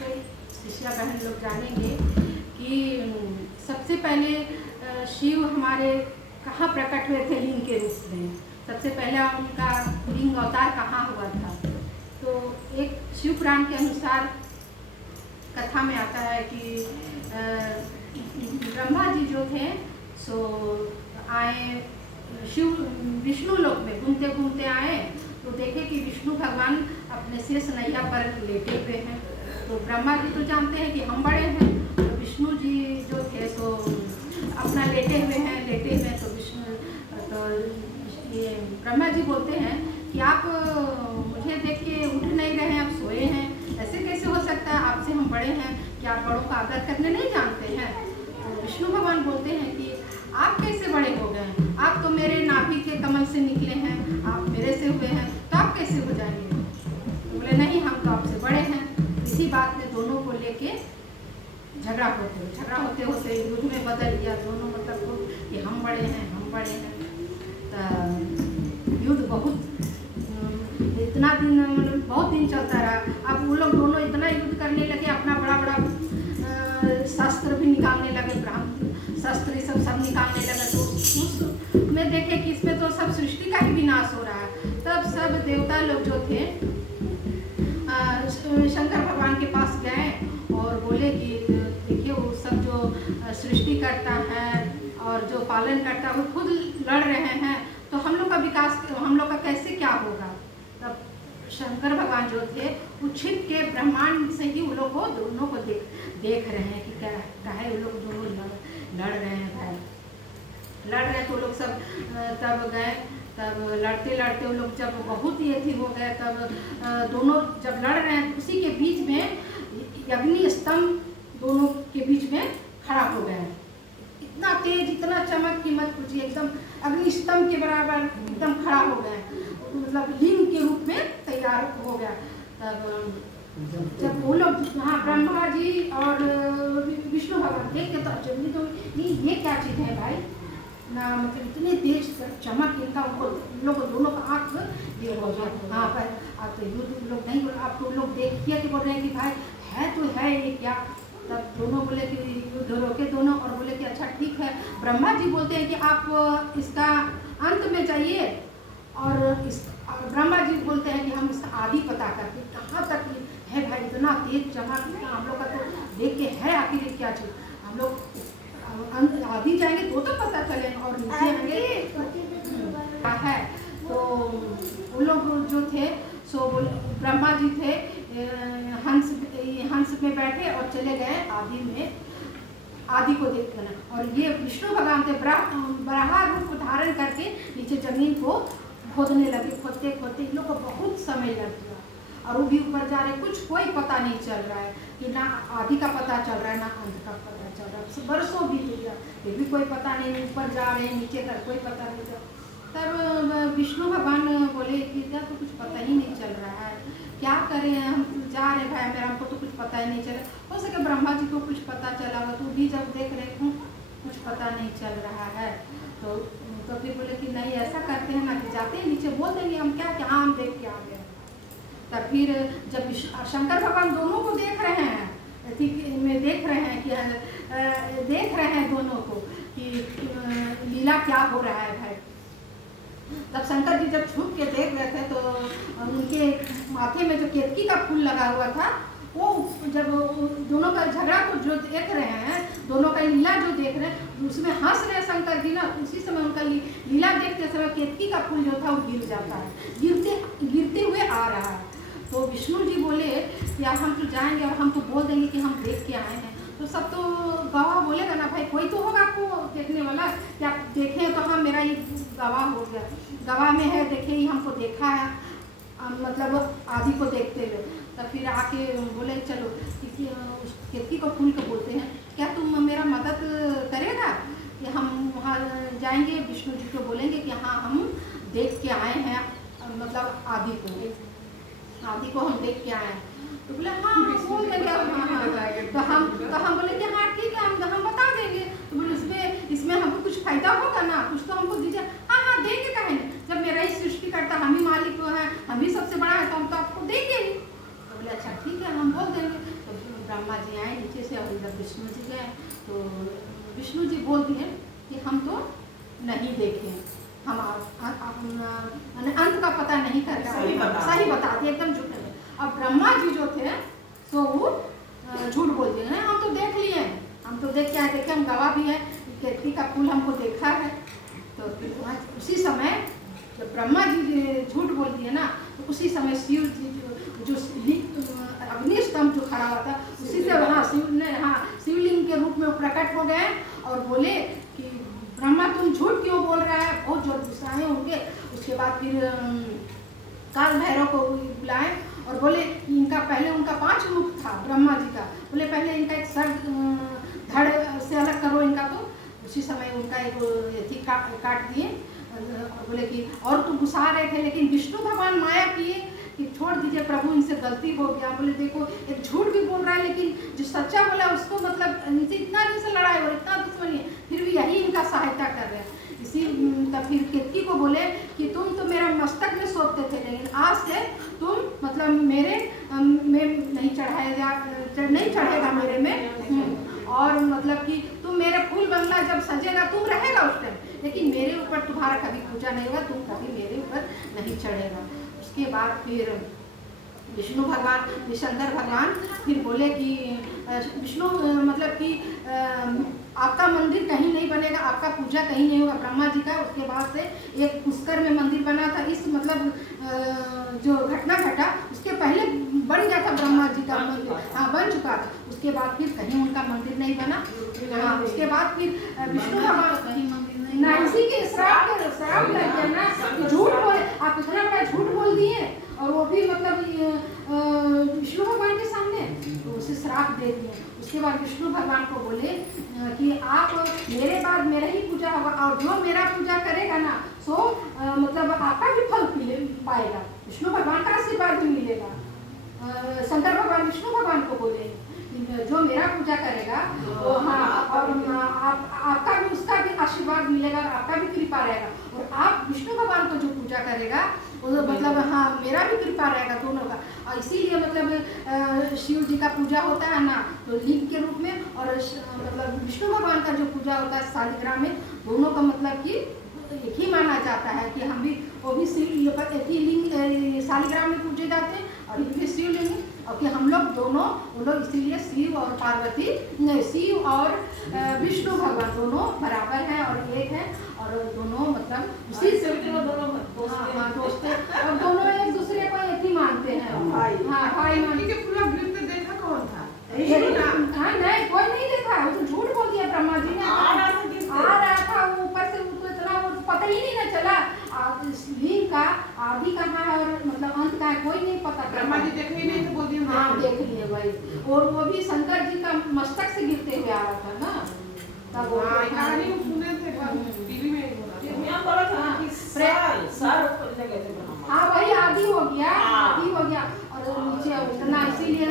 कई शिष्या बहन लोग जानेंगे कि सबसे पहले शिव हमारे कहाँ प्रकट हुए थे लिंग के रूप में। सबसे पहला उनका लिंग अवतार कहाँ हुआ था। तो एक शिव पुराण के अनुसार कथा में आता है कि ब्रह्मा जी जो थे सो आए शिव विष्णु लोक में घूमते घूमते आए तो देखे कि विष्णु भगवान अपने शेष नैया पर लेटे हुए हैं। तो ब्रह्मा जी तो जानते हैं कि हम बड़े हैं, तो विष्णु जी जो थे सो अपना लेटे हुए तो विष्णु तो ये ब्रह्मा जी बोलते हैं कि आप मुझे देख के उठ नहीं रहे हैं, आप सोए हैं, ऐसे कैसे हो सकता है, आपसे हम बड़े हैं, कि आप बड़ों का आदर करने नहीं जानते हैं। तो विष्णु भगवान बोलते हैं कि आप कैसे बड़े हो गए, आप तो मेरे नाभि के कमल से निकले हैं, आप मेरे से हुए हैं, तो आप कैसे हो जाएंगे। तो बोले नहीं, हम तो आपसे बड़े हैं। इसी बात में दोनों को लेके झगड़ा होते होते युद्ध में बदल गया। दोनों मतलब कि हम बड़े हैं। तो युद्ध बहुत इतना दिन मतलब बहुत दिन चलता रहा। अब वो लोग दोनों इतना युद्ध करने लगे, अपना बड़ा बड़ा शस्त्र भी निकालने लगे, ब्रह्म शस्त्र सब निकालने लगे। तो उसमें देखे कि इसमें तो सब सृष्टि का ही विनाश हो रहा है। तब सब देवता लोग जो थे शंकर भगवान के पास गए और बोले कि देखिए वो सब जो सृष्टि करता है और जो पालन करता है वो खुद लड़ रहे हैं, तो हम लोग का विकास, हम लोग का कैसे क्या होगा। तब शंकर भगवान जो थे वो छिप के ब्रह्मांड से ही वो लोग को दोनों को देख रहे हैं कि क्या है, वो लोग दोनों लड़ रहे हैं भाई, लड़ रहे हैं। तो लोग सब तब गए, तब लड़ते लड़ते वो लोग जब बहुत ये थी हो गए, तब दोनों जब लड़ रहे हैं उसी के बीच में अग्नि स्तंभ दोनों के बीच में खड़ा हो गया। इतना तेज, इतना चमक की मत पूछिए, एकदम अग्नि स्तंभ के बराबर एकदम खड़ा हो गया, मतलब लिंग के रूप में तैयार हो गया। तब जब वो लोग हाँ ब्रह्मा जी और विष्णु भगवान देख के तो अचंभित हो गए, ये क्या चीज़ है भाई ना, मतलब इतने तेज चमक इनका, उनको लोग दोनों का आँख ये हो गया। हाँ पर आप तो युद्ध लोग नहीं बोल, आपको लोग देखिए कि बोल रहे हैं कि भाई है तो है ये क्या। तब दोनों बोले कि युद्ध रोके दोनों और बोले कि अच्छा ठीक है। ब्रह्मा जी बोलते हैं कि आप इसका अंत में जाइए और इस ब्रह्मा जी बोलते हैं कि हम इसका आदि पता करके कहाँ तक है भाई, इतना तेज चमक हम लोग का तो देख के है आखिर क्या चीज़। हम लोग आदि जाएंगे तो पता चलेगा और नीचे आएंगे है। तो वो लोग जो थे सो ब्रह्मा जी थे हंस में बैठे और चले गए आदि को देखना। और ये विष्णु भगवान थे बराह रूप धारण करके नीचे जमीन को खोदने लगे। खोदते खोदते इन लोग को बहुत समय लग गया और वो भी ऊपर जा रहे, कुछ कोई पता नहीं चल रहा है कि ना आदि का पता चल रहा है ना अंत का पता चल रहा है। बरसों बीत गया फिर भी कोई पता नहीं, ऊपर जा रहे हैं नीचे का कोई पता नहीं चल। तब विष्णु भगवान बोले कि क्या तो कुछ पता ही नहीं चल रहा है, क्या करें, हम जा रहे भाई मेरा, हमको तो कुछ पता ही नहीं चला। हो सके ब्रह्मा जी को कुछ पता चला हो, तो भी जब देख रहे हूँ कुछ पता नहीं चल रहा है। तो फिर बोले कि नहीं ऐसा करते हैं ना कि जाते हैं नीचे बोल देंगे हम क्या कि हाँ हम देख के आ गए। तब फिर जब शंकर भगवान दोनों को देख रहे हैं देख रहे हैं दोनों को कि लीला क्या हो रहा है भाई। तब शंकर जी जब छुप के देख रहे थे तो उनके माथे में जो केतकी का फूल लगा हुआ था वो जब दोनों का झगड़ा को जो देख रहे हैं, दोनों का लीला जो देख रहे हैं उसमें हंस रहे शंकर जी ना। उसी समय उनका लीला देखते समय केतकी का फूल जो था वो गिर जाता है, गिरते हुए आ रहा है। तो विष्णु जी बोले कि हम तो जाएंगे और हम तो बोल देंगे कि हम देख के आए हैं, तो सब तो गवाह बोलेगा ना भाई, कोई तो होगा आपको देखने वाला कि आप देखें तो हाँ मेरा ये गवाह हो गया, गवाह में है देखे ही हमको देखा है, मतलब आदि को देखते हुए। तब फिर आके बोले चलो उस केतकी को फूल को बोलते हैं क्या तुम मेरा मदद करेगा कि हम वहाँ जाएंगे, विष्णु जी को बोलेंगे कि हाँ हम देख के आए हैं, मतलब आदि को हम देख के आए हैं। तो बोले हाँ बोल देंगे तो हम बोले कि हाँ ठीक है हम बता देंगे। तो बोले इसमें हमको कुछ फायदा होगा ना, कुछ तो हमको दीजिए। हाँ देंगे काहे नहीं, जब मेरा ही सृष्टि करता हम ही मालिक है, हम ही सबसे बड़ा है तो हम तो आपको देंगे ही। तो बोले अच्छा ठीक है हम बोल देंगे। तो विष्णु जी गए तो विष्णु जी बोल दिए कि हम तो नहीं देखे, हम अंत का पता नहीं करते, सही बता दिए, एकदम झूठ नहीं। अब ब्रह्मा जी जो थे तो वो झूठ बोल दिए, हम तो देख लिए, हम तो देख के आए, देखे, हम गवाह भी है, केतकी का फूल हमको देखा है। तो उसी समय जब ब्रह्मा जी झूठ बोल दिए ना, तो उसी समय शिव जी जो अग्नि स्तंभ जो खड़ा हुआ था उसी से वहाँ शिवलिंग के रूप में प्रकट हो गए और बोले कि ब्रह्मा तुम झूठ क्यों बोल रहा है, बहुत जोर गुस्साए होंगे। उसके बाद फिर काल भैरव को बुलाए और बोले इनका पहले उनका 5 रूप था ब्रह्मा जी का, बोले पहले इनका एक सर धड़ से अलग करो इनका, तो उसी समय उनका एक काट दिए और बोले कि और तो गुस्सा रहे थे, लेकिन विष्णु भगवान माया किए कि छोड़ दीजिए प्रभु, इनसे गलती हो गया। बोले देखो एक झूठ भी बोल रहा है, लेकिन जो सच्चा बोला उसको मतलब इनसे इतना दिन से लड़ाई और इतना दुश्मनी है, फिर भी यही इनका सहायता कर रहे हैं। इसी तब फिर केतकी को बोले कि तुम तो मेरा मस्तक में सौंपते थे, लेकिन आज से तुम मतलब मेरे में नहीं चढ़ेगा मेरे में, और मतलब कि तुम मेरे फूल बंगला जब सजेगा तुम रहेगा उस टाइम, लेकिन मेरे ऊपर तुम्हारा कभी पूजा नहीं होगा, तुम कभी मेरे ऊपर नहीं चढ़ेगा। उसके बाद फिर विष्णु भगवान शंकर भगवान फिर बोले कि विष्णु मतलब कि आपका मंदिर कहीं नहीं बनेगा, आपका पूजा कहीं नहीं होगा ब्रह्मा जी का। उसके बाद से एक पुष्कर में मंदिर बना था, इस मतलब जो घटना घटा उसके पहले बन गया था ब्रह्मा जी का मंदिर, बन चुका था। उसके बाद फिर कहीं उनका मंदिर नहीं बना। उसके बाद फिर विष्णु भगवान कहीं मंदिर नहीं, इसी के श्राप लग गया ना, झूठ बोले, आप इतना बड़ा झूठ बोल दिए और वो भी मतलब विष्णु भगवान के सामने, तो उसे श्राप दे दिए। उसके बाद विष्णु भगवान को बोले कि आप मेरे बाद मेरा ही पूजा होगा, और जो मेरा पूजा करेगा ना सो मतलब आपका भी फल पाएगा, विष्णु भगवान का आशीर्वाद भी मिलेगा। शंकर भगवान विष्णु भगवान को बोले जो मेरा पूजा करेगा वो और आपका भी उसका भी आशीर्वाद मिलेगा और आपका भी कृपा रहेगा, और आप विष्णु भगवान को जो पूजा करेगा वो मतलब मेरा भी कृपा रहेगा दोनों का। और इसीलिए मतलब शिव जी का पूजा होता है ना तो लिंग के रूप में, और मतलब विष्णु भगवान का जो पूजा होता है शालिग्राम में, दोनों का मतलब कि एक ही माना जाता है कि हम भी वो भी एक ही लिंग शालिग्राम में पूजे जाते हैं और ये भी शिवलिंग, और कि हम लोग दोनों वो लोग इसीलिए शिव और पार्वती, शिव और विष्णु भगवान दोनों बराबर हैं और एक हैं, और दोनों मतलब उसी से दोस्त है, और दोनों एक दूसरे को एक ही मानते हैं, भाई मानते। पूरा नृत्य देखा कौन था? नहीं कोई नहीं देखा, वो तो झूठ बोल दिया ब्रह्मा जी ने, आ रहा था वो ऊपर से, उनको इतना वो पता ही नहीं ना चला लिंग का आदि कहाँ है और मतलब अंत कहाँ है, कोई नहीं पता। ब्रह्मा जी देखे ही नहीं तो बोल दिया हाँ देख लिए भाई, और वो भी शंकर जी का मस्तक से गिरते हुए आ रहा था ना, तब कहानी सुने थे टीवी में बोला था। हाँ वही आदि हो गया, आदि हो गया, और नीचे उतना इसीलिए